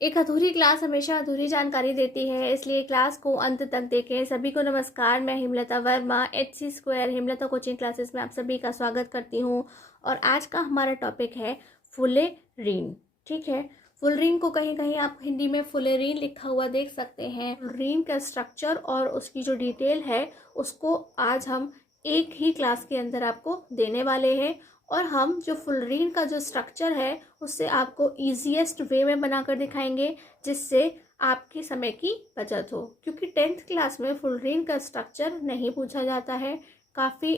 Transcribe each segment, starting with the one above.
एक अधूरी क्लास हमेशा अधूरी जानकारी देती है, इसलिए क्लास को अंत तक देखें। सभी को नमस्कार, मैं Hemlata Verma HC square Hemlata coaching classes में आप सभी का स्वागत करती हूँ। और आज का हमारा टॉपिक है फुलेरीन। ठीक है, फुलरीन को कहीं कहीं आप हिंदी में फुलेरीन लिखा हुआ देख सकते हैं। फुलरीन का स्ट्रक्चर और उसकी जो डिटेल है उसको आज हम एक ही क्लास के अंदर आपको देने वाले हैं। और हम जो फुलरीन का जो स्ट्रक्चर है उससे आपको ईजीएस्ट वे में बनाकर दिखाएंगे, जिससे आपके समय की बचत हो। क्योंकि 10th क्लास में फुलरीन का स्ट्रक्चर नहीं पूछा जाता है, काफ़ी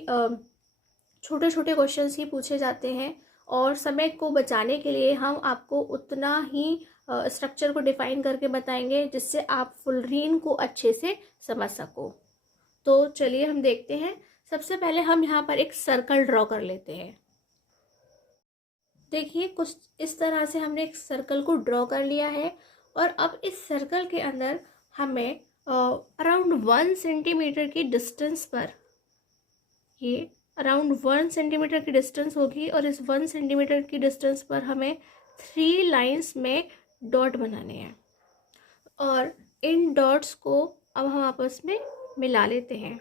छोटे छोटे क्वेश्चंस ही पूछे जाते हैं। और समय को बचाने के लिए हम आपको उतना ही स्ट्रक्चर को डिफाइन करके बताएंगे, जिससे आप फुलरीन को अच्छे से समझ सको। तो चलिए हम देखते हैं। सबसे पहले हम यहाँ पर एक सर्कल ड्रॉ कर लेते हैं। देखिए, कुछ इस तरह से हमने एक सर्कल को ड्रॉ कर लिया है। और अब इस सर्कल के अंदर हमें अराउंड 1 सेंटीमीटर की डिस्टेंस पर, ये अराउंड 1 सेंटीमीटर की डिस्टेंस होगी, और इस 1 सेंटीमीटर की डिस्टेंस पर हमें 3 लाइंस में डॉट बनाने हैं। और इन डॉट्स को अब हम आपस में मिला लेते हैं।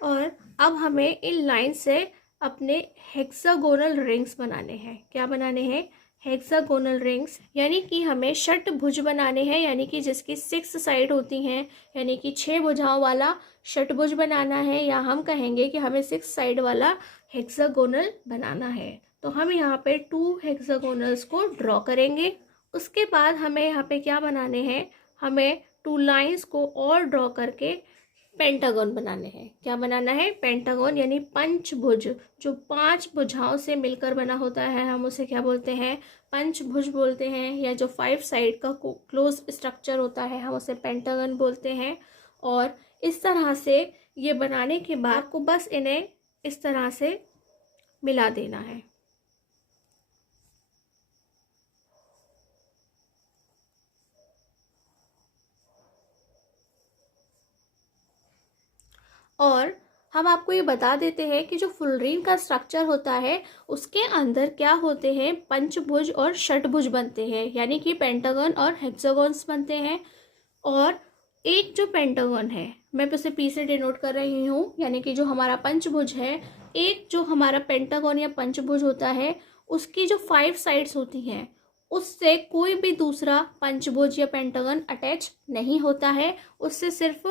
और अब हमें इन लाइन से अपने हेक्सागोनल रिंग्स बनाने हैं। क्या बनाने हैं? हेक्सागोनल रिंग्स, यानी कि हमें षटभुज बनाने हैं, यानी कि जिसकी 6 साइड होती हैं, यानी कि 6 भुजाओं वाला षटभुज बनाना है, या हम कहेंगे कि हमें 6 साइड वाला हेक्सागोनल बनाना है। तो हम यहाँ पे 2 हेक्सागोनल्स को ड्रॉ करेंगे। उसके बाद हमें यहाँ पे क्या बनाने हैं? हमें 2 लाइंस को और ड्रॉ करके पेंटागन बनाने हैं। क्या बनाना है? पेंटागन, यानी पंचभुज। जो 5 भुजाओं से मिलकर बना होता है हम उसे क्या बोलते हैं? पंचभुज बोलते हैं। या जो 5 साइड का क्लोज स्ट्रक्चर होता है हम उसे पेंटागन बोलते हैं। और इस तरह से ये बनाने के बाद आपको बस इन्हें इस तरह से मिला देना है। और हम आपको ये बता देते हैं कि जो फुलरीन का स्ट्रक्चर होता है उसके अंदर क्या होते हैं? पंचभुज और षटभुज बनते हैं, यानी कि पेंटागन और हेक्सागोन्स बनते हैं। और एक जो पेंटागन है, मैं उसे पी से डिनोट कर रही हूँ, यानी कि जो हमारा पंचभुज है, एक जो हमारा पेंटागन या पंचभुज होता है उसकी जो 5 साइड्स होती हैं उससे कोई भी दूसरा पंचभुज या पेंटागन अटैच नहीं होता है। उससे सिर्फ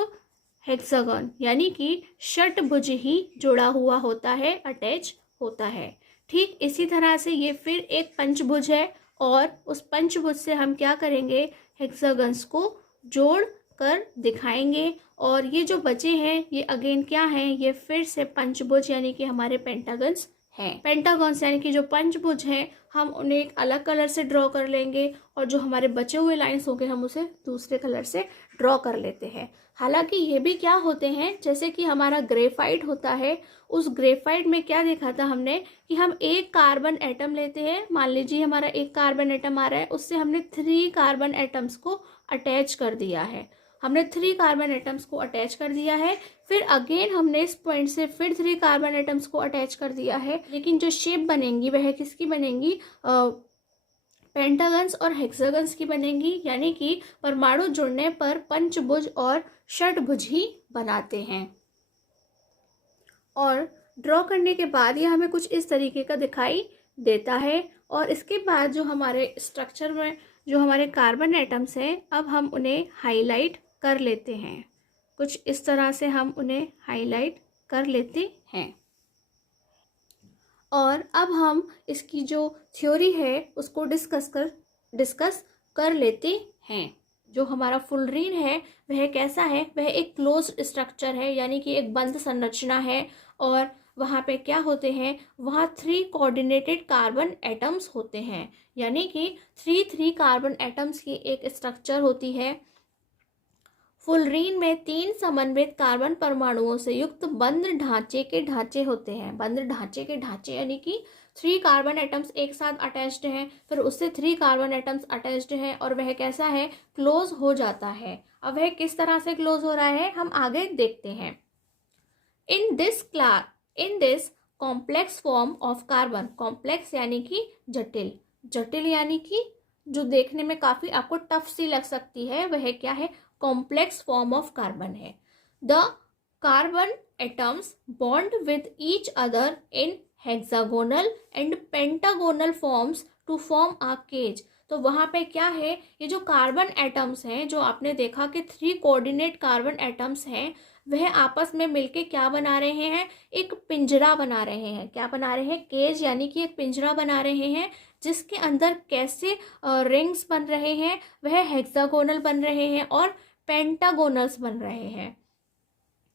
हेक्सागन यानी कि षटभुज ही जुड़ा हुआ होता है, अटैच होता है। ठीक इसी तरह से ये फिर एक पंचभुज है, और उस पंचभुज से हम क्या करेंगे? हेक्सागन्स को जोड़ कर दिखाएंगे। और ये जो बचे हैं ये अगेन क्या हैं? ये फिर से पंचभुज यानी कि हमारे पेंटागन्स हैं। पेंटागन्स यानी कि जो पंचभुज हैं हम उन्हें एक अलग कलर से ड्रॉ कर लेंगे, और जो हमारे बचे हुए लाइंस होंगे हम उसे दूसरे कलर से ड्रॉ कर लेते हैं। हालांकि ये भी क्या होते हैं, जैसे कि हमारा ग्रेफाइट होता है, उस ग्रेफाइट में क्या देखा था हमने कि हम एक कार्बन एटम लेते हैं। मान लीजिए हमारा एक कार्बन एटम आ रहा है, उससे हमने 3 कार्बन एटम्स को अटैच कर दिया है। हमने 3 कार्बन एटम्स को अटैच कर दिया है। फिर अगेन हमने इस पॉइंट से फिर 3 कार्बन एटम्स को अटैच कर दिया है। लेकिन जो शेप बनेंगी वह किसकी बनेंगी? पेंटागन्स और हेक्सागन्स की बनेंगी, यानी कि परमाणु जुड़ने पर पंचभुज और षटभुज ही बनाते हैं। और ड्रॉ करने के बाद ये हमें कुछ इस तरीके का दिखाई देता है। और इसके बाद जो हमारे स्ट्रक्चर में जो हमारे कार्बन एटम्स हैं, अब हम उन्हें हाईलाइट कर लेते हैं। कुछ इस तरह से हम उन्हें हाईलाइट कर लेते हैं। और अब हम इसकी जो थ्योरी है उसको डिस्कस कर लेते हैं। जो हमारा फुलरीन है वह कैसा है? वह एक क्लोज्ड स्ट्रक्चर है, यानी कि एक बंद संरचना है। और वहाँ पे क्या होते हैं? वहाँ 3 कोऑर्डिनेटेड कार्बन एटम्स होते हैं, यानी कि 3 कार्बन एटम्स की एक स्ट्रक्चर होती है। फुलरीन में 3 समन्वित कार्बन परमाणुओं से युक्त बंद ढांचे के ढांचे होते हैं। बंद ढांचे के ढांचे यानी कि 3 कार्बन एटम्स एक साथ अटैच्ड हैं, फिर उससे 3 कार्बन एटम्स अटैच्ड हैं, और वह कैसा है? क्लोज हो जाता है। अब वह किस तरह से क्लोज हो रहा है हम आगे देखते हैं। In this complex form of carbon, complex यानी कि जटिल, जटिल यानी कि जो देखने में काफ़ी आपको टफ सी लग सकती है, वह क्या है? कॉम्प्लेक्स फॉर्म ऑफ कार्बन है। The carbon atoms bond with each other in hexagonal and pentagonal forms to form a cage. तो वहाँ पे क्या है, ये जो कार्बन एटम्स हैं, जो आपने देखा कि 3 कोऑर्डिनेट कार्बन एटम्स हैं, वह आपस में मिलके क्या बना रहे हैं? एक पिंजरा बना रहे हैं। क्या बना रहे हैं? केज, यानी कि एक पिंजरा बना रहे हैं, जिसके अंदर कैसे रिंग्स बन रहे हैं? वह हेक्सागोनल बन रहे हैं और पेंटागोनल्स बन रहे हैं।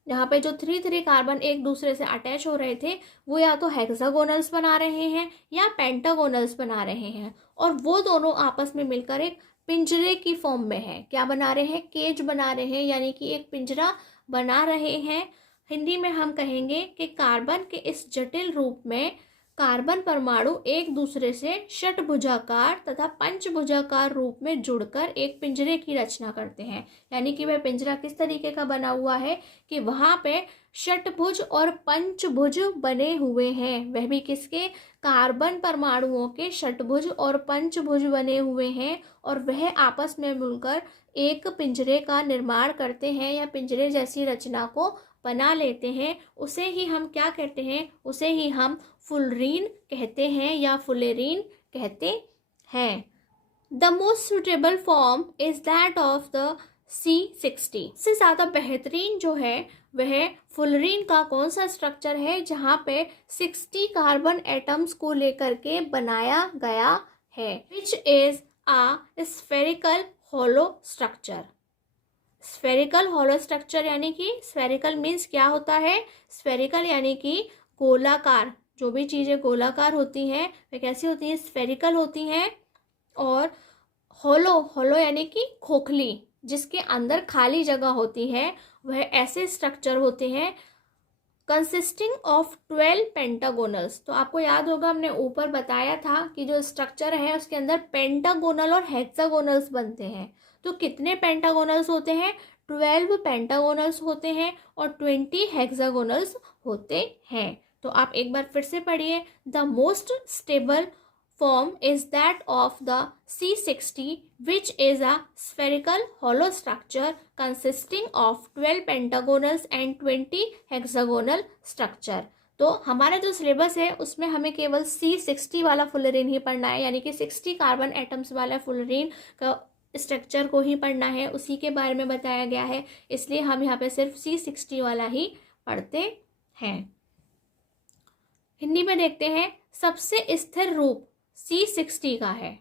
यहाँ पे जो 3 कार्बन एक दूसरे से अटैच हो रहे थे, वो या तो हेक्सागोनल्स बना रहे हैं या पेंटागोनल्स बना रहे हैं, और वो दोनों आपस में मिलकर एक पिंजरे की फॉर्म में है। क्या बना रहे हैं? केज बना रहे हैं, यानी कि एक पिंजरा बना रहे हैं। हिंदी में हम कहेंगे कि कार्बन के इस जटिल रूप में कार्बन परमाणु एक दूसरे से षटभुजाकार तथा पंचभुजाकार रूप में जुड़कर एक पिंजरे की रचना करते हैं। यानी कि वह पिंजरा किस तरीके का बना हुआ है कि वहां पे षटभुज और पंचभुज बने हुए हैं। वह भी किसके? कार्बन परमाणुओं के षटभुज और पंचभुज बने हुए हैं, और वह आपस में मिलकर एक पिंजरे का निर्माण करते हैं या पिंजरे जैसी रचना को बना लेते हैं। उसे ही हम क्या कहते हैं? उसे ही हम फुलरीन कहते हैं या फुलेरीन कहते हैं। The most suitable form is that of the C60। से ज़्यादा बेहतरीन जो है वह फुलरीन का कौन सा स्ट्रक्चर है, जहाँ पे 60 कार्बन एटम्स को लेकर के बनाया गया है, which is a spherical hollow structure. Spherical hollow structure यानी कि स्फेरिकल मीन्स क्या होता है? स्फेरिकल यानी कि गोलाकार। जो भी चीज़ें गोलाकार होती हैं वे कैसी होती हैं? स्फेरिकल होती हैं। और हॉलो, हॉलो यानी कि खोखली, जिसके अंदर खाली जगह होती है, वह ऐसे स्ट्रक्चर होते हैं कंसिस्टिंग ऑफ 12 पेंटागोनल्स। तो आपको याद होगा, हमने ऊपर बताया था कि जो स्ट्रक्चर है उसके अंदर पेंटागोनल और हेक्सागोनल्स बनते हैं। तो कितने पेंटागोनल्स होते हैं? 12 पेंटागोनल्स होते हैं और 20 हेक्सागोनल्स होते हैं। तो आप एक बार फिर से पढ़िए। The most stable form is that of the C60, which is a spherical hollow structure consisting of 12 pentagonals and 20 hexagonal structure। तो हमारा जो सिलेबस है उसमें हमें केवल C60 वाला फुलरीन ही पढ़ना है, यानी कि 60 कार्बन एटम्स वाला फुलरीन का स्ट्रक्चर को ही पढ़ना है, उसी के बारे में बताया गया है। इसलिए हम यहाँ पे सिर्फ C60 वाला ही पढ़ते हैं। हिंदी में देखते हैं। सबसे स्थिर रूप C60 का है।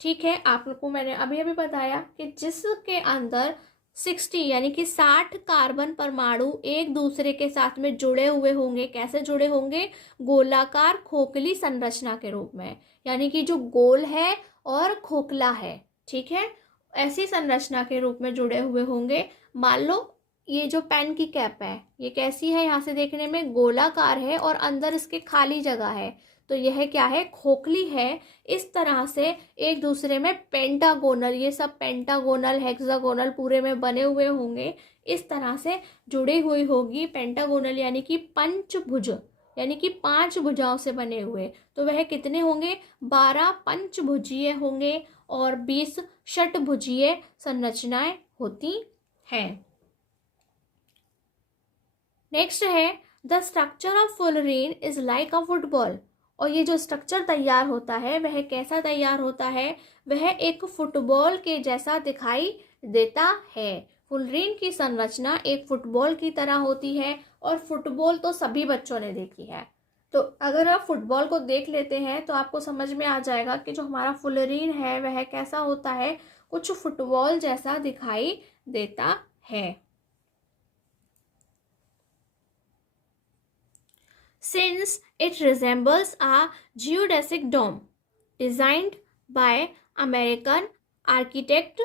ठीक है, आप लोग को मैंने अभी अभी बताया कि जिसके अंदर 60 यानी कि 60 कार्बन परमाणु एक दूसरे के साथ में जुड़े हुए होंगे। कैसे जुड़े होंगे? गोलाकार खोखली संरचना के रूप में, यानी कि जो गोल है और खोखला है, ठीक है, ऐसी संरचना के रूप में जुड़े हुए होंगे। मान लो ये जो पेन की कैप है, ये कैसी है? यहाँ से देखने में गोलाकार है और अंदर इसके खाली जगह है, तो यह क्या है? खोखली है। इस तरह से एक दूसरे में पेंटागोनल, ये सब पेंटागोनल हेक्सागोनल पूरे में बने हुए होंगे। इस तरह से जुड़ी हुई होगी पेंटागोनल, यानी कि पंचभुज, यानी कि 5 भुजाओं से बने हुए। तो वह कितने होंगे? 12 पंचभुजीय होंगे और 20 षटभुजीय संरचनाएं होती हैं। नेक्स्ट है the structure of fullerene is like a football. और ये जो स्ट्रक्चर तैयार होता है वह कैसा तैयार होता है? वह एक फुटबॉल के जैसा दिखाई देता है। फुलरीन की संरचना एक फुटबॉल की तरह होती है, और फुटबॉल तो सभी बच्चों ने देखी है। तो अगर आप फुटबॉल को देख लेते हैं तो आपको समझ में आ जाएगा कि जो हमारा फुलरीन है वह कैसा होता है, कुछ फुटबॉल जैसा दिखाई देता है। Since it resembles a geodesic dome designed by American architect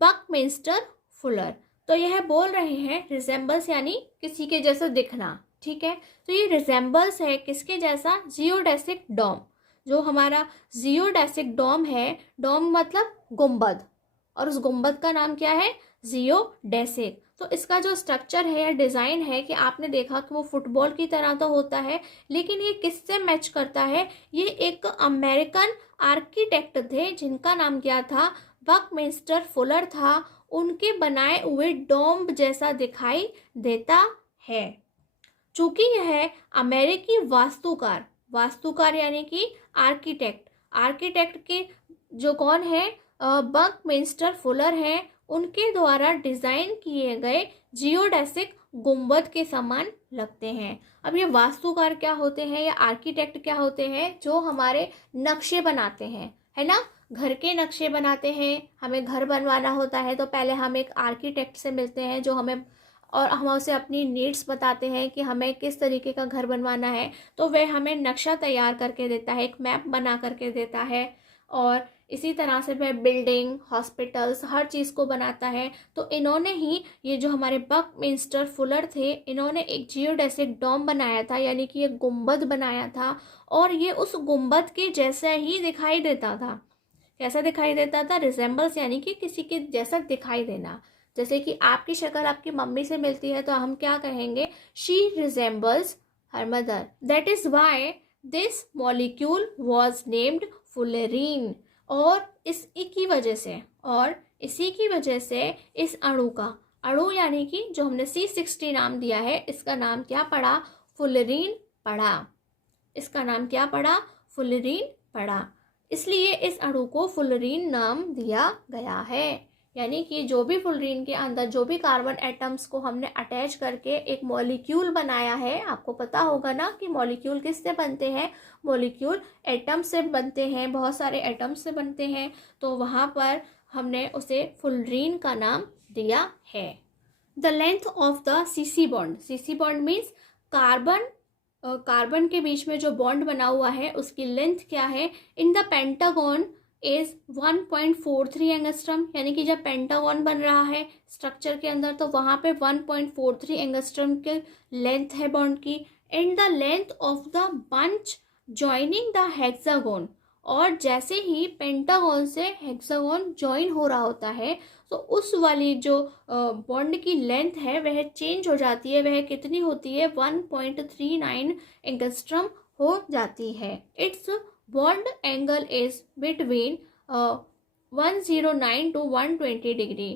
Buckminster Fuller। तो यह बोल रहे हैं resembles यानी किसी के जैसा दिखना, ठीक है। तो ये resembles है किसके जैसा? Geodesic dome. जो हमारा जियोडेसिक डोम है, डोम मतलब गुंबद, और उस गुंबद का नाम क्या है? जियोडेसिक। तो इसका जो स्ट्रक्चर है या डिज़ाइन है कि आपने देखा कि वो फुटबॉल की तरह तो होता है, लेकिन ये किससे मैच करता है? ये एक अमेरिकन आर्किटेक्ट थे जिनका नाम क्या था, बकमिंस्टर फुलर था, उनके बनाए हुए डोम जैसा दिखाई देता है। चूंकि यह अमेरिकी वास्तुकार यानी कि आर्किटेक्ट के जो कौन है, बकमिंस्टर फुलर हैं, उनके द्वारा डिजाइन किए गए जियोडेसिक गुंबद के समान लगते हैं। अब ये वास्तुकार क्या होते हैं या आर्किटेक्ट क्या होते हैं, जो हमारे नक्शे बनाते हैं, है ना। घर के नक्शे बनाते हैं, हमें घर बनवाना होता है तो पहले हम एक आर्किटेक्ट से मिलते हैं जो हमें, और हम उसे अपनी नीड्स बताते हैं कि हमें किस तरीके का घर बनवाना है, तो वह हमें नक्शा तैयार करके देता है, एक मैप बना करके देता है। और इसी तरह से वह बिल्डिंग, हॉस्पिटल्स, हर चीज़ को बनाता है। तो इन्होंने ही, ये जो हमारे बकमिंस्टर फुलर थे, इन्होंने एक जियोडेसिक डोम बनाया था, यानी कि एक गुंबद बनाया था, और ये उस गुंबद के जैसा ही दिखाई देता था। कैसा दिखाई देता था, रिजेंबल्स यानी कि किसी के जैसा दिखाई देना। जैसे कि आपकी शक्ल आपकी मम्मी से मिलती है तो हम क्या कहेंगे, she resembles her mother, that is why this molecule was named fullerene. और इसी की वजह से इस अणु यानी कि जो हमने C60 नाम दिया है, इसका नाम क्या पड़ा, फुलरीन पड़ा। इसका नाम क्या पड़ा, फुलरीन पड़ा। इसलिए इस अणु को फुलरीन नाम दिया गया है। यानी कि जो भी फुलरीन के अंदर जो भी कार्बन एटम्स को हमने अटैच करके एक मॉलिक्यूल बनाया है, आपको पता होगा ना कि मॉलिक्यूल किससे बनते हैं, मॉलिक्यूल एटम से बनते हैं, बहुत सारे एटम से बनते हैं। तो वहाँ पर हमने उसे फुलरीन का नाम दिया है। The length of the CC bond means carbon के बीच में जो बॉन्ड बना हुआ है उसकी लेंथ क्या है, in the pentagon is 1.43 angstrom. यानी कि जब पेंटागन बन रहा है स्ट्रक्चर के अंदर तो वहां पे 1.43 एंगस्ट्रम के लेंथ है बॉन्ड की। And the length of the bunch joining the hexagon, और जैसे ही पेंटागन से हेक्सागोन ज्वाइन हो रहा होता है तो उस वाली जो बॉन्ड की लेंथ है वह चेंज हो जाती है। वह कितनी होती है, 1.39 एंगस्ट्रम हो जाती है। It's bond angle is between 109 to 120 degree,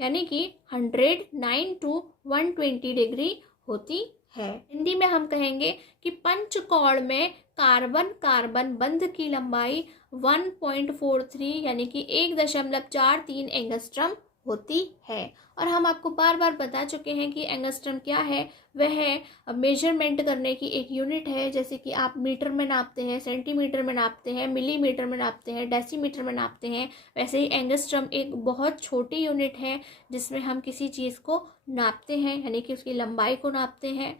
यानी कि 109 to 120 डिग्री होती है। हिंदी में हम कहेंगे कि पंचकोण में कार्बन बंध की लंबाई 1.43 यानी कि 1.43 एंगस्ट्रम होती है। और हम आपको बार बार बता चुके हैं कि एंगस्ट्रम क्या है, वह मेजरमेंट करने की एक यूनिट है। जैसे कि आप मीटर में नापते हैं, सेंटीमीटर में नापते हैं, मिलीमीटर में नापते हैं, डेसीमीटर में नापते हैं, वैसे ही एंगस्ट्रम एक बहुत छोटी यूनिट है जिसमें हम किसी चीज़ को नापते हैं, यानी कि उसकी लंबाई को नापते हैं।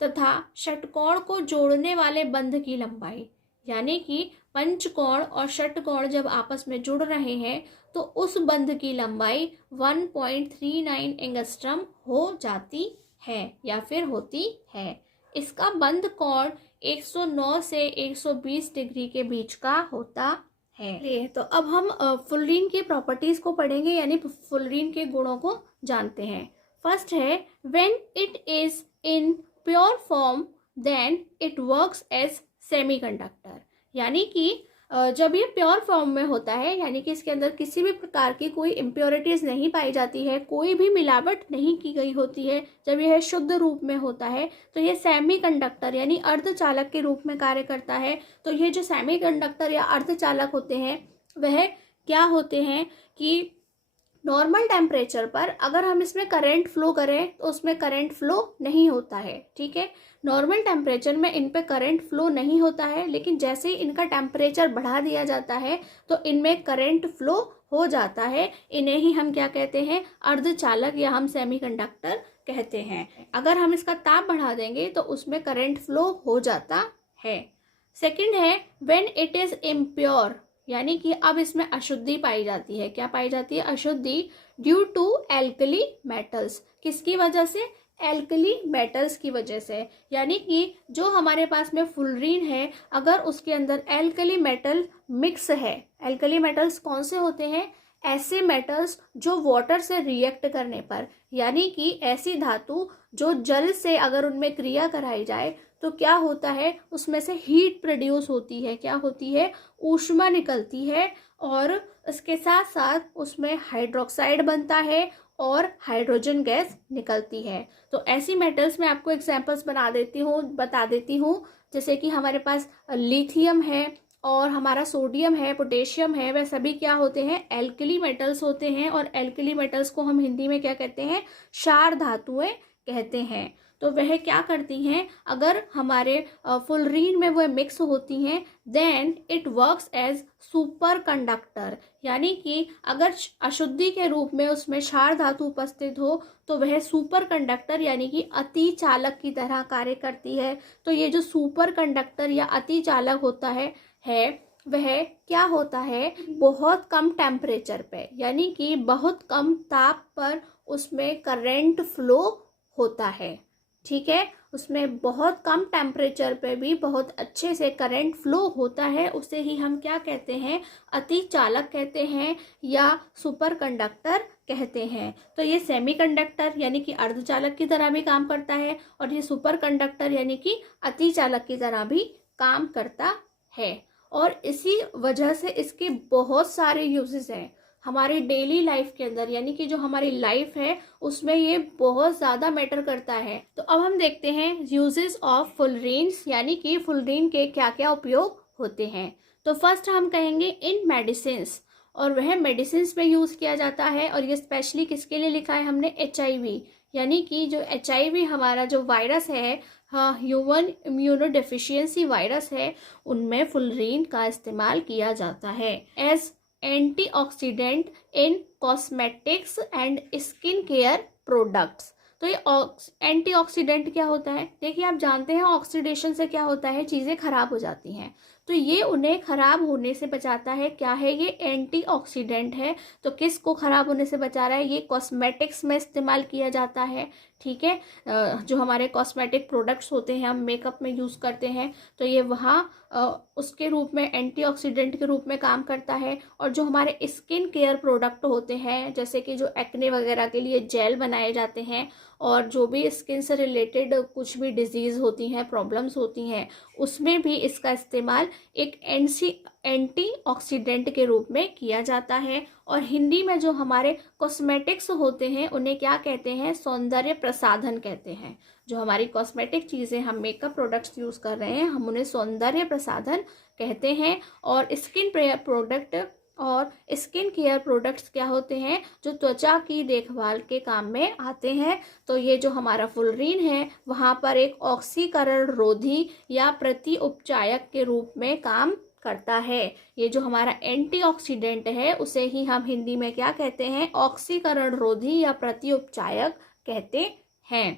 तथा षटकोण को जोड़ने वाले बंध की लंबाई, यानी कि पंचकोण और षटकोण जब आपस में जुड़ रहे हैं तो उस बंध की लंबाई 1.39 एंगस्ट्रम हो जाती है या फिर होती है। इसका बंध कोण 109 से 120 डिग्री के बीच का होता है। तो अब हम फुलरीन की प्रॉपर्टीज को पढ़ेंगे, यानी फुलरीन के गुणों को जानते हैं। फर्स्ट है, when it is in pure form then it works as semiconductor. यानी कि जब ये प्योर फॉर्म में होता है, यानी कि इसके अंदर किसी भी प्रकार की कोई इम्प्योरिटीज नहीं पाई जाती है, कोई भी मिलावट नहीं की गई होती है, जब यह शुद्ध रूप में होता है तो ये सेमीकंडक्टर यानी अर्धचालक के रूप में कार्य करता है। तो ये जो सेमीकंडक्टर या अर्धचालक होते हैं वह क्या होते हैं कि नॉर्मल टेम्परेचर पर अगर हम इसमें करंट फ्लो करें तो उसमें करंट फ्लो नहीं होता है। ठीक है, नॉर्मल टेम्परेचर में इन पे करंट फ्लो नहीं होता है, लेकिन जैसे ही इनका टेम्परेचर बढ़ा दिया जाता है तो इनमें करंट फ्लो हो जाता है। इन्हें ही हम क्या कहते हैं, अर्धचालक या हम सेमीकंडक्टर कहते हैं। अगर हम इसका ताप बढ़ा देंगे तो उसमें करंट फ्लो हो जाता है। सेकंड है, व्हेन इट इज इम्प्योर, यानी कि अब इसमें अशुद्धि पाई जाती है। क्या पाई जाती है, अशुद्धि, ड्यू टू एल्कली मेटल्स। किसकी वजह से, एल्कली मेटल्स की वजह से। यानी कि जो हमारे पास में फुलरीन है अगर उसके अंदर एल्कली मेटल मिक्स है, एल्कली मेटल्स कौन से होते हैं, ऐसे मेटल्स जो वाटर से रिएक्ट करने पर, यानी कि ऐसी धातु जो जल से अगर उनमें क्रिया कराई जाए तो क्या होता है, उसमें से हीट प्रोड्यूस होती है, क्या होती है, ऊष्मा निकलती है, और इसके साथ साथ उसमें हाइड्रोक्साइड बनता है और हाइड्रोजन गैस निकलती है। तो ऐसी मेटल्स में आपको एग्जांपल्स बता देती हूँ, जैसे कि हमारे पास लिथियम है और हमारा सोडियम है, पोटेशियम है, वह सभी क्या होते हैं, एल्कली मेटल्स होते हैं। और एल्कली मेटल्स को हम हिंदी में क्या कहते हैं, क्षार धातुएं कहते हैं। तो वह क्या करती हैं, अगर हमारे फुलरीन में वह मिक्स होती हैं, then it works as super conductor, यानी कि अगर अशुद्धि के रूप में उसमें क्षार धातु उपस्थित हो तो वह सुपर कंडक्टर यानी कि अति चालक की तरह कार्य करती है। तो ये जो सुपर कंडक्टर या अति चालक होता है वह क्या होता है, बहुत कम टेम्परेचर पे यानी कि बहुत कम ताप पर उसमें करंट फ्लो होता है। ठीक है, उसमें बहुत कम टेम्परेचर पे भी बहुत अच्छे से करंट फ्लो होता है, उसे ही हम क्या कहते हैं, अति चालक कहते हैं या सुपर कंडक्टर कहते हैं। तो ये सेमीकंडक्टर यानी कि अर्धचालक की तरह भी काम करता है, और ये सुपर कंडक्टर यानी कि अति चालक की तरह भी काम करता है। और इसी वजह से इसके बहुत सारे यूजेस हैं हमारे डेली लाइफ के अंदर, यानी कि जो हमारी लाइफ है उसमें ये बहुत ज़्यादा मैटर करता है। तो अब हम देखते हैं यूजेस ऑफ फुलरीन्स, यानी कि फुलरीन के क्या क्या उपयोग होते हैं। तो फर्स्ट हम कहेंगे इन मेडिसिन्स, और वह मेडिसिन्स में यूज़ किया जाता है। और ये स्पेशली किसके लिए लिखा है हमने, HIV, यानी कि जो HIV हमारा जो वायरस है, हाँ, ह्यूमन इम्यूनो डेफिशिएंसी वायरस है, उनमें फुलरीन का इस्तेमाल किया जाता है as antioxidant in cosmetics and skin care products. तो ये एंटीऑक्सीडेंट क्या होता है, देखिए आप जानते हैं ऑक्सीडेशन से क्या होता है, चीज़ें खराब हो जाती हैं, तो ये उन्हें खराब होने से बचाता है। क्या है ये, एंटीऑक्सीडेंट है। तो किस को खराब होने से बचा रहा है, ये कॉस्मेटिक्स में इस्तेमाल किया जाता है। ठीक है, जो हमारे कॉस्मेटिक प्रोडक्ट्स होते हैं, हम मेकअप में यूज़ करते हैं, तो ये वहाँ उसके रूप में एंटीऑक्सीडेंट के रूप में काम करता है। और जो हमारे स्किन केयर प्रोडक्ट होते हैं, जैसे कि जो एक्ने वगैरह के लिए जेल बनाए जाते हैं, और जो भी स्किन से रिलेटेड कुछ भी डिजीज़ होती हैं, प्रॉब्लम्स होती हैं, उसमें भी इसका इस्तेमाल एक एंटीऑक्सीडेंट के रूप में किया जाता है। और हिंदी में जो हमारे कॉस्मेटिक्स होते हैं उन्हें क्या कहते हैं, सौंदर्य प्रसाधन कहते हैं। जो हमारी कॉस्मेटिक चीज़ें, हम मेकअप प्रोडक्ट्स यूज़ कर रहे हैं, हम उन्हें सौंदर्य प्रसाधन कहते हैं। और स्किन प्रोडक्ट और स्किन केयर प्रोडक्ट्स क्या होते हैं, जो त्वचा की देखभाल के काम में आते हैं। तो ये जो हमारा फुलरीन है वहाँ पर एक ऑक्सीकरण रोधी या प्रति उपचायक के रूप में काम करता है। ये जो हमारा एंटीऑक्सीडेंट है उसे ही हम हिंदी में क्या कहते हैं, ऑक्सीकरण रोधी या प्रति उपचायक कहते हैं।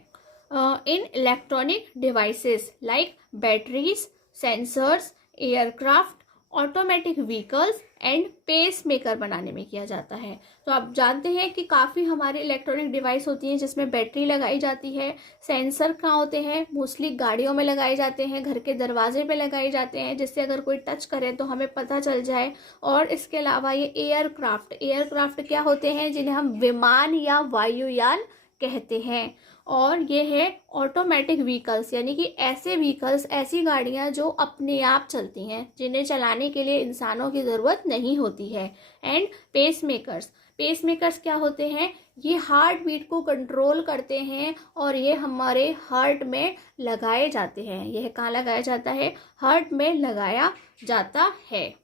In electronic devices like batteries, sensors, aircraft, automatic vehicles and pace maker बनाने में किया जाता है। तो आप जानते हैं कि काफ़ी हमारी इलेक्ट्रॉनिक डिवाइस होती हैं जिसमें बैटरी लगाई जाती है। सेंसर कहाँ होते हैं, मोस्टली गाड़ियों में लगाए जाते हैं, घर के दरवाजे पे लगाए जाते हैं, जिससे अगर कोई टच करे तो हमें पता चल जाए। और इसके अलावा ये एयरक्राफ्ट क्या होते हैं, जिन्हें हम विमान या वायुयान कहते हैं। और ये है ऑटोमेटिक व्हीकल्स, यानी कि ऐसे व्हीकल्स, ऐसी गाड़ियाँ जो अपने आप चलती हैं, जिन्हें चलाने के लिए इंसानों की ज़रूरत नहीं होती है। एंड पेसमेकर्स क्या होते हैं, ये हार्ट बीट को कंट्रोल करते हैं और ये हमारे हार्ट में लगाए जाते हैं। यह कहाँ लगाया जाता है, हार्ट में लगाया जाता है।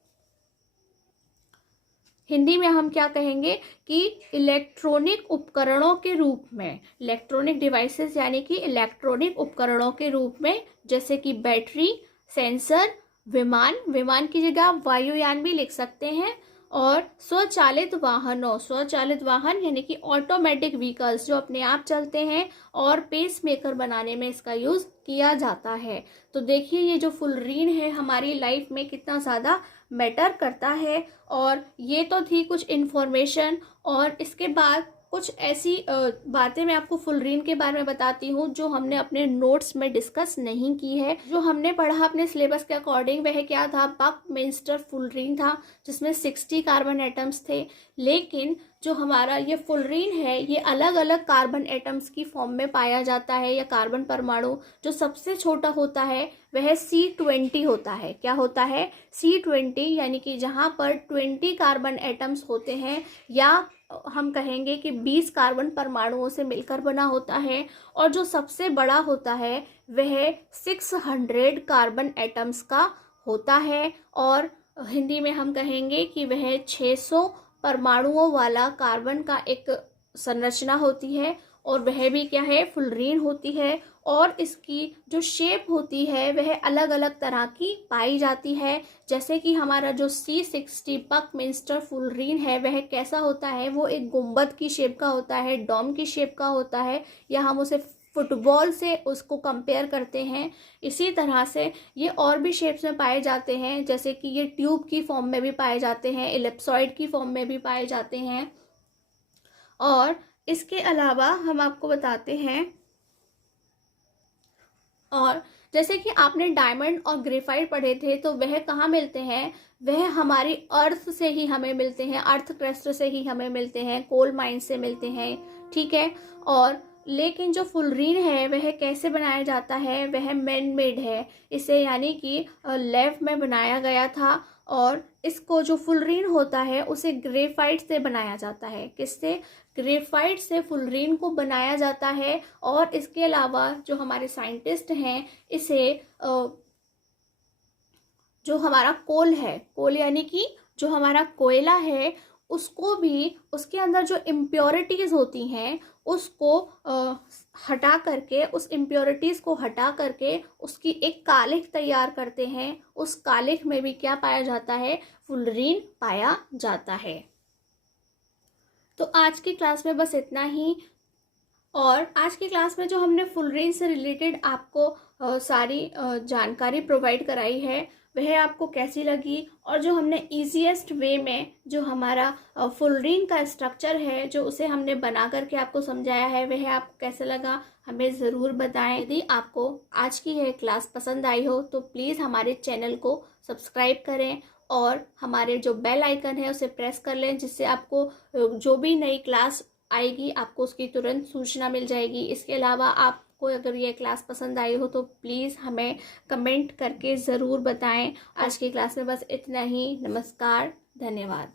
हिंदी में हम क्या कहेंगे कि इलेक्ट्रॉनिक उपकरणों के रूप में, इलेक्ट्रॉनिक डिवाइसेस यानी कि इलेक्ट्रॉनिक उपकरणों के रूप में, जैसे कि बैटरी, सेंसर, विमान की जगह आप वायुयान भी लिख सकते हैं। और स्वचालित वाहन यानी कि ऑटोमेटिक व्हीकल्स जो अपने आप चलते हैं, और पेस मेकर बनाने में इसका यूज़ किया जाता है। तो देखिए ये जो फुलरीन है हमारी लाइफ में कितना ज़्यादा मैटर करता है। और ये तो थी कुछ इन्फॉर्मेशन, और इसके बाद कुछ ऐसी बातें मैं आपको फुलरीन के बारे में बताती हूँ जो हमने अपने नोट्स में डिस्कस नहीं की है। जो हमने पढ़ा अपने सिलेबस के अकॉर्डिंग वह क्या था, बकमिंस्टर फुलरीन था जिसमें 60 कार्बन एटम्स थे। लेकिन जो हमारा ये फुलरीन है ये अलग अलग कार्बन एटम्स की फॉर्म में पाया जाता है, या कार्बन परमाणु। जो सबसे छोटा होता है वह C20 होता है। क्या होता है? C20, यानी कि जहाँ पर 20 कार्बन एटम्स होते हैं, या हम कहेंगे कि 20 कार्बन परमाणुओं से मिलकर बना होता है। और जो सबसे बड़ा होता है वह 600 कार्बन एटम्स का होता है, और हिंदी में हम कहेंगे कि वह 600 परमाणुओं वाला कार्बन का एक संरचना होती है, और वह भी क्या है, फुलरीन होती है। और इसकी जो शेप होती है वह अलग अलग तरह की पाई जाती है। जैसे कि हमारा जो C60 बकमिंस्टर फुलरीन है वह कैसा होता है, वो एक गुंबद की शेप का होता है, डोम की शेप का होता है, या हम उसे फुटबॉल से उसको कंपेयर करते हैं। इसी तरह से ये और भी शेप्स में पाए जाते हैं, जैसे कि ये ट्यूब की फॉर्म में भी पाए जाते हैं, एलिप्सॉइड की फॉर्म में भी पाए जाते हैं। और इसके अलावा हम आपको बताते हैं, और जैसे कि आपने डायमंड और ग्रेफाइट पढ़े थे, तो वह कहाँ मिलते हैं? वह हमारी अर्थ से ही हमें मिलते हैं, अर्थ क्रस्ट से ही हमें मिलते हैं, कोल माइन से मिलते हैं, ठीक है। और लेकिन जो फुलरीन है वह कैसे बनाया जाता है? वह मैन मेड है, इसे यानी कि लैब में बनाया गया था। और इसको जो फुलरीन होता है उसे ग्रेफाइट से बनाया जाता है। किससे? ग्रेफाइट से फुलरीन को बनाया जाता है। और इसके अलावा जो हमारे साइंटिस्ट हैं इसे जो हमारा कोल है, कोल यानी कि जो हमारा कोयला है, उसको भी, उसके अंदर जो इम्प्योरिटीज़ होती हैं उसको हटा करके, उस इम्प्योरिटीज़ को हटा करके उसकी एक कालिख तैयार करते हैं। उस कालिख में भी क्या पाया जाता है? फुलरीन पाया जाता है। तो आज की क्लास में बस इतना ही। और आज की क्लास में जो हमने फुलरीन से रिलेटेड आपको सारी जानकारी प्रोवाइड कराई है वह आपको कैसी लगी, और जो हमने ईजीएस्ट वे में जो हमारा फुलरीन का स्ट्रक्चर है जो उसे हमने बना करके आपको समझाया है वह आपको कैसा लगा, हमें ज़रूर बताएं। यदि आपको आज की यह क्लास पसंद आई हो तो प्लीज़ हमारे चैनल को सब्सक्राइब करें, और हमारे जो बेल आइकन है उसे प्रेस कर लें, जिससे आपको जो भी नई क्लास आएगी आपको उसकी तुरंत सूचना मिल जाएगी। इसके अलावा आपको अगर ये क्लास पसंद आई हो तो प्लीज़ हमें कमेंट करके ज़रूर बताएं। आज की क्लास में बस इतना ही। नमस्कार, धन्यवाद।